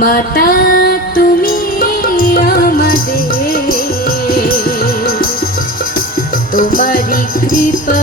মাতা তুমি আমাদের। তোমারি কৃপা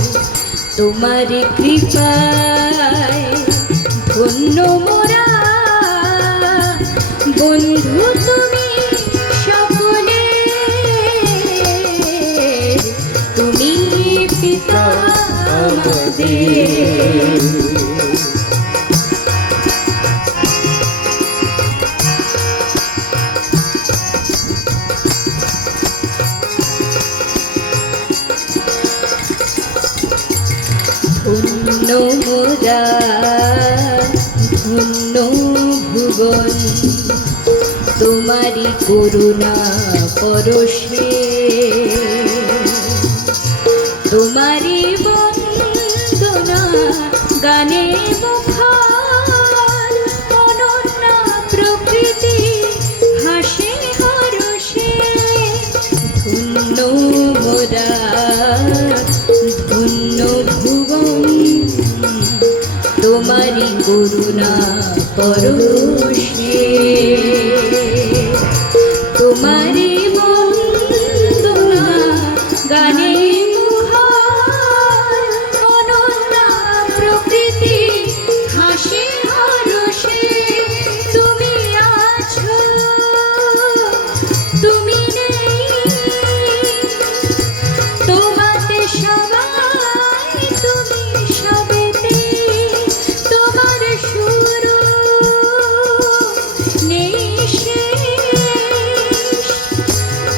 তোমার কৃপায়। ধন্য বন্ধু তুমি সকলে। তুমি পিতা আমাদের। মোরা ধন্য ভুবন তোমারি করুণা পরশে। তোমারি বন্দনা গানে порушні.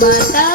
么哒